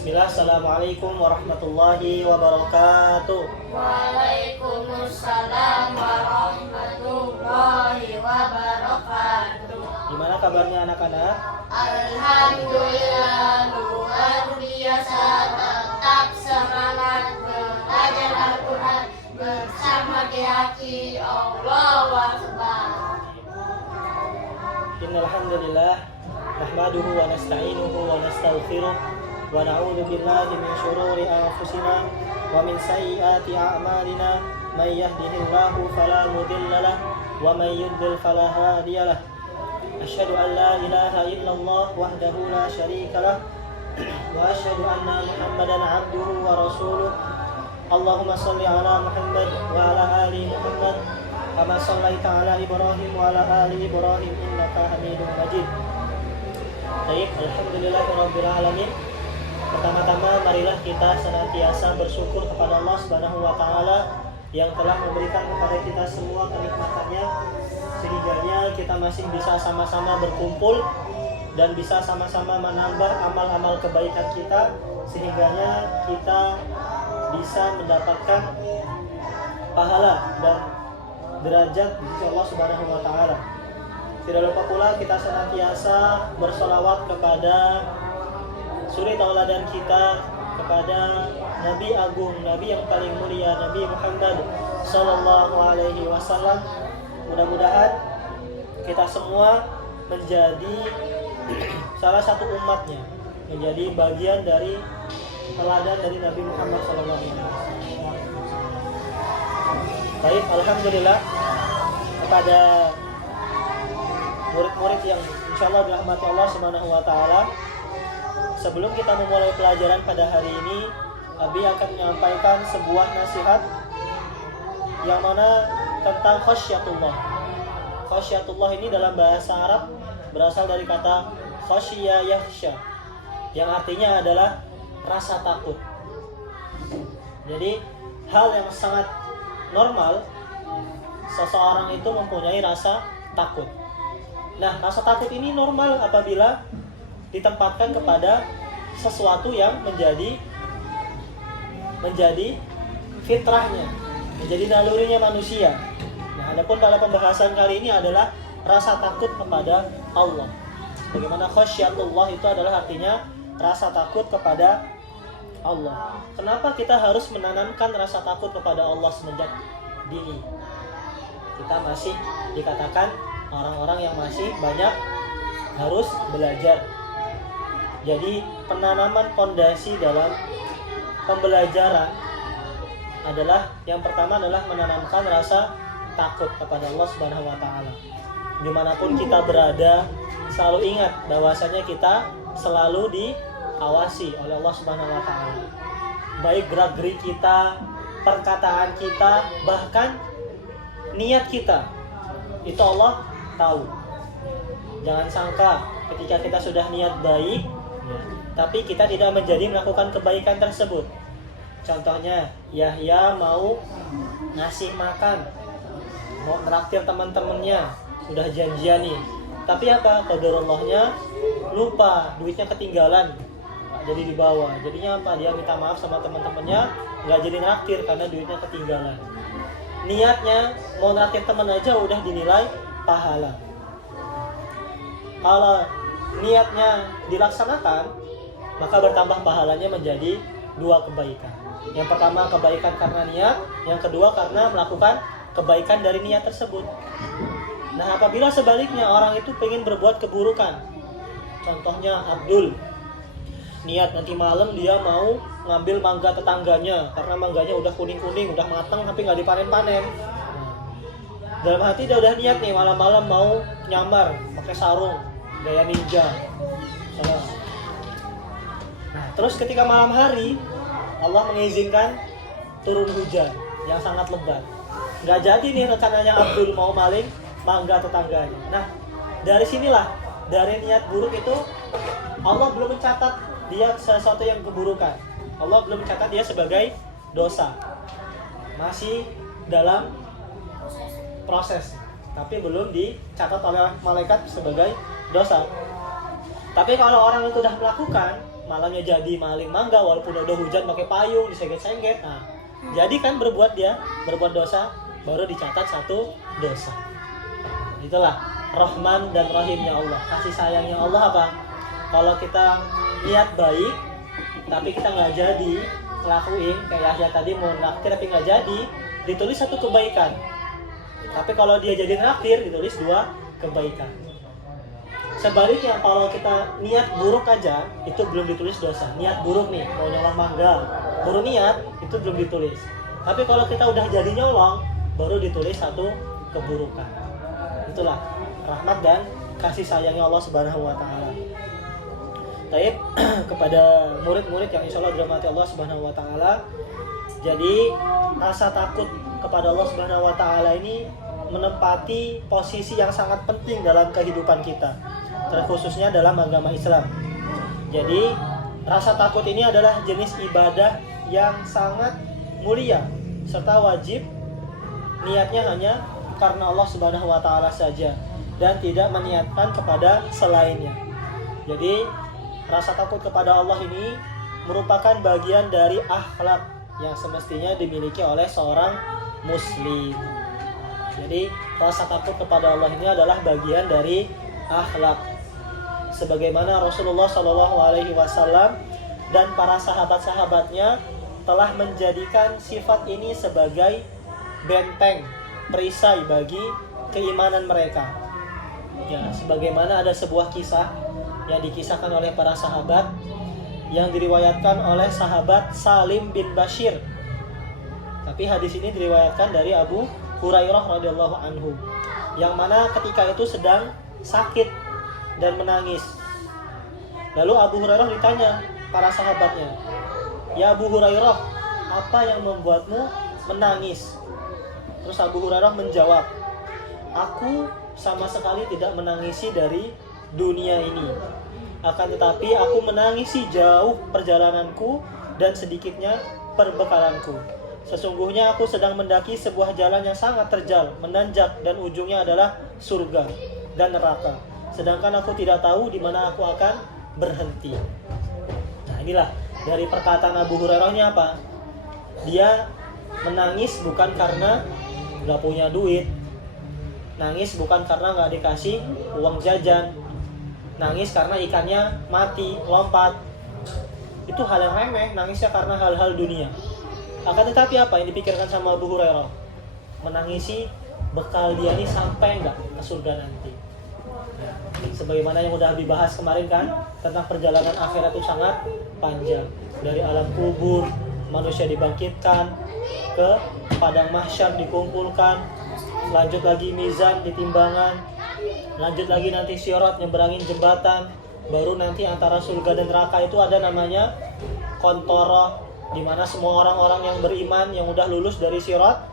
Bismillah, Assalamualaikum warahmatullahi wabarakatuh. Waalaikumsalam warahmatullahi wabarakatuh. Gimana kabarnya anak-anak? Alhamdulillah luar biasa, tetap semangat belajar Al-Quran bersama di hati. Allahu Akbar. Innal hamdalillah nahmaduhu wa nasta'inuhu wa nastaghfiruh wa na'udzu billahi min shururi anfusina wa min sayyiati a'malina. May yahdihillahu fala mudilla lahu wa may yudlil fala hadiya lahu. Asyhadu an la ilaha illallah wahdahu la syarika lah wa asyhadu anna Muhammadan 'abduhu wa rasuluh. Allahumma shalli ala Muhammad wa ala ali Muhammad kama shallaita ala Ibrahim wa ala ali Ibrahim innaka Hamidum Majid. Baik, alhamdulillahirabbil alamin. Pertama-tama marilah kita senantiasa bersyukur kepada Allah Subhanahu wa taala yang telah memberikan kepada kita semua kenikmatannya, sehingga kita masih bisa sama-sama berkumpul dan bisa sama-sama menambah amal-amal kebaikan kita, sehingga kita bisa mendapatkan pahala dan derajat di sisi Allah Subhanahu wa taala. Tidak lupa pula kita senantiasa bersolawat kepada suri tauladan kita, kepada Nabi Agung, Nabi yang paling mulia, Nabi Muhammad Sallallahu Alaihi Wasallam. Mudah-mudahan kita semua menjadi salah satu umatnya, menjadi bagian dari teladan dari Nabi Muhammad Sallallahu Alaihi Wasallam. Baik, alhamdulillah kepada murid-murid yang insyaallah dirahmati Allah Subhanahu wa taala. Sebelum kita memulai pelajaran pada hari ini, Abi akan menyampaikan sebuah nasihat yang mana tentang khasyatullah. Khasyatullah ini dalam bahasa Arab berasal dari kata khasyiya yakhsha, yang artinya adalah rasa takut. Jadi hal yang sangat normal seseorang itu mempunyai rasa takut. Nah, rasa takut ini normal apabila ditempatkan kepada sesuatu yang menjadi fitrahnya, menjadi nalurinya manusia. Nah, adapun pada pembahasan kali ini adalah rasa takut kepada Allah. Bagaimana khasyatullah itu adalah artinya rasa takut kepada Allah. Kenapa kita harus menanamkan rasa takut kepada Allah semenjak dini? Kita masih dikatakan orang-orang yang masih banyak harus belajar. Jadi penanaman fondasi dalam pembelajaran adalah yang pertama adalah menanamkan rasa takut kepada Allah Subhanahu wa taala. Dimanapun kita berada, selalu ingat bahwasanya kita selalu diawasi oleh Allah Subhanahu wa taala. Baik gerak-gerik kita, perkataan kita, bahkan niat kita, itu Allah tahu. Jangan sangka ketika kita sudah niat baik, tapi kita tidak menjadi melakukan kebaikan tersebut. Contohnya, Yahya mau ngasih makan, mau traktir teman-temannya, sudah janjian nih. Tapi apa? Qadarullahnya lupa, duitnya ketinggalan, nggak jadi dibawa. Jadinya apa? Dia minta maaf sama teman-temannya, nggak jadi traktir karena duitnya ketinggalan. Niatnya mau traktir teman aja udah dinilai pahala. Kalau niatnya dilaksanakan, maka bertambah pahalanya menjadi 2 kebaikan. Yang pertama kebaikan karena niat, yang kedua karena melakukan kebaikan dari niat tersebut. Nah, apabila sebaliknya orang itu pengen berbuat keburukan, contohnya Abdul niat nanti malam dia mau ngambil mangga tetangganya karena mangganya udah kuning-kuning, udah matang tapi nggak dipanen-panen. Dalam hati dia udah niat nih malam-malam mau nyamar pakai sarung gaya ninja. Nah, terus ketika malam hari Allah mengizinkan turun hujan yang sangat lebat. Nggak jadi nih rencananya Abdul mau maling mangga tetangganya. Nah, dari sinilah, dari niat buruk itu Allah belum mencatat dia sesuatu yang keburukan. Allah belum mencatat dia sebagai dosa. Masih dalam proses, tapi belum dicatat oleh malaikat sebagai dosa. Tapi kalau orang itu sudah melakukan, malamnya jadi maling mangga walaupun udah hujan pakai payung disengget-sengget. Nah, jadi kan berbuat dosa baru dicatat satu dosa. Itulah Rahman dan Rahimnya Allah, kasih sayangnya Allah apa? Kalau kita niat baik tapi kita nggak jadi ngelakuin, kayak Yahya tadi mau naktir tapi nggak jadi, ditulis satu kebaikan. Tapi kalau dia jadi naktir ditulis 2 kebaikan. Sebaliknya kalau kita niat buruk aja itu belum ditulis dosa. Niat buruk nih, mau nyolong mangga, baru niat itu belum ditulis. Tapi kalau kita udah jadi nyolong baru ditulis satu keburukan. Itulah rahmat dan kasih sayangnya Allah Subhanahu wa taala. Taib kepada murid-murid yang insya Allah dirahmati Allah Subhanahu wa taala. Jadi rasa takut kepada Allah Subhanahu wa taala ini menempati posisi yang sangat penting dalam kehidupan kita, terkhususnya dalam agama Islam. Jadi rasa takut ini adalah jenis ibadah yang sangat mulia serta wajib, niatnya hanya karena Allah Subhanahu wa taala saja dan tidak meniatkan kepada selainnya. Jadi rasa takut kepada Allah ini merupakan bagian dari akhlak yang semestinya dimiliki oleh seorang muslim. Jadi rasa takut kepada Allah ini adalah bagian dari akhlak. Sebagaimana Rasulullah SAW dan para sahabat-sahabatnya telah menjadikan sifat ini sebagai benteng, perisai bagi keimanan mereka. Ya, sebagaimana ada sebuah kisah yang dikisahkan oleh para sahabat yang diriwayatkan oleh sahabat Salim bin Bashir. Tapi hadis ini diriwayatkan dari Abu Hurairah radhiyallahu anhu, yang mana ketika itu sedang sakit dan menangis. Lalu Abu Hurairah ditanya para sahabatnya, "Ya Abu Hurairah, apa yang membuatmu menangis?" Terus Abu Hurairah menjawab, "Aku sama sekali tidak menangisi dari dunia ini. Akan tetapi aku menangisi jauh perjalananku dan sedikitnya perbekalanku. Sesungguhnya aku sedang mendaki sebuah jalan yang sangat terjal, menanjak, dan ujungnya adalah surga dan neraka. Sedangkan aku tidak tahu di mana aku akan berhenti." Nah, inilah dari perkataan Abu Hurairahnya apa? Dia menangis bukan karena gak punya duit, nangis bukan karena gak dikasih uang jajan, nangis karena ikannya mati, lompat. Itu hal yang remeh, nangisnya karena hal-hal dunia. Akan tetapi apa yang dipikirkan sama Abu Hurairah? Menangisi bekal dia ini sampai enggak ke surga nanti. Ya, sebagaimana yang udah dibahas kemarin kan, tentang perjalanan akhirat itu sangat panjang. Dari alam kubur, manusia dibangkitkan, ke padang mahsyar dikumpulkan, lanjut lagi mizan di timbangan, lanjut lagi nanti sirat nyeberangin jembatan, baru nanti antara surga dan neraka itu ada namanya kontoroh, di mana semua orang-orang yang beriman yang udah lulus dari sirat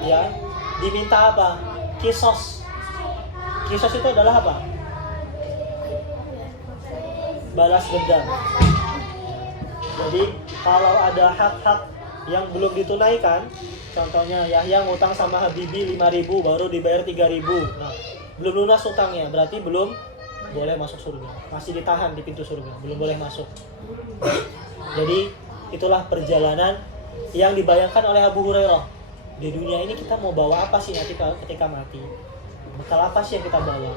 ya diminta apa? Kisos. Kisos itu adalah apa? Balas dendam. Jadi kalau ada hak-hak yang belum ditunaikan, contohnya Yahya ngutang sama Habibi 5.000 baru dibayar 3.000. Nah, belum lunas utangnya, berarti belum boleh masuk surga. Masih ditahan di pintu surga, belum boleh masuk. Jadi itulah perjalanan yang dibayangkan oleh Abu Hurairah. Di dunia ini kita mau bawa apa sih nanti ketika mati? Bekal apa sih yang kita bawa?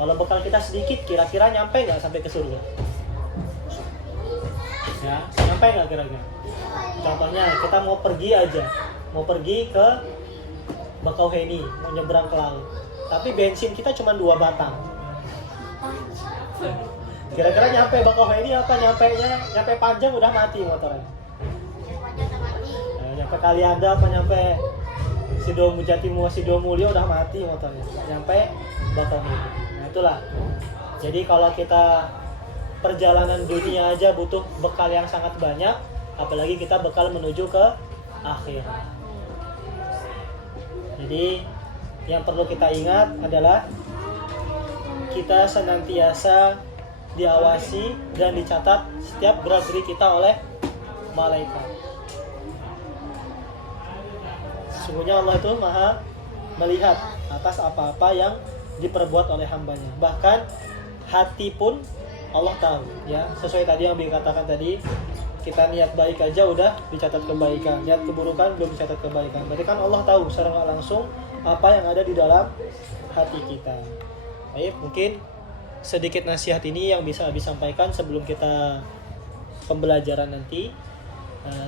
Kalau bekal kita sedikit, kira-kira nyampe nggak sampai ke surga? Ya, nyampe nggak kira-kira? Contohnya kita mau pergi aja, mau pergi ke Bakauheni, mau nyebrang ke laut. Tapi bensin kita cuma 2 batang. Kira-kira nyampe Bakauheni apa nyampe Panjang udah mati motornya. Nyampe Kalianda apa nyampe Sidomulyo udah mati motornya. Nyampe Bakauheni. Nah, itulah. Jadi kalau kita perjalanan dunia aja butuh bekal yang sangat banyak, apalagi kita bekal menuju ke akhir. Jadi yang perlu kita ingat adalah kita senantiasa diawasi dan dicatat setiap gerak-gerik kita oleh malaikat. Sesungguhnya Allah itu maha melihat atas apa-apa yang diperbuat oleh hambanya. Bahkan hati pun Allah tahu ya. Sesuai tadi yang dikatakan tadi, kita niat baik aja udah dicatat kebaikan, niat keburukan belum dicatat kebaikan. Berarti kan Allah tahu secara nggak langsung apa yang ada di dalam hati kita. Baik, mungkin sedikit nasihat ini yang bisa Abi sampaikan sebelum kita pembelajaran nanti.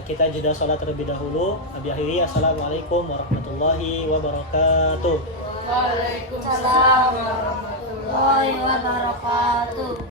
Kita jeda sholat terlebih dahulu. Abi akhiri, assalamualaikum warahmatullahi wabarakatuh. Waalaikumsalam warahmatullahi wabarakatuh.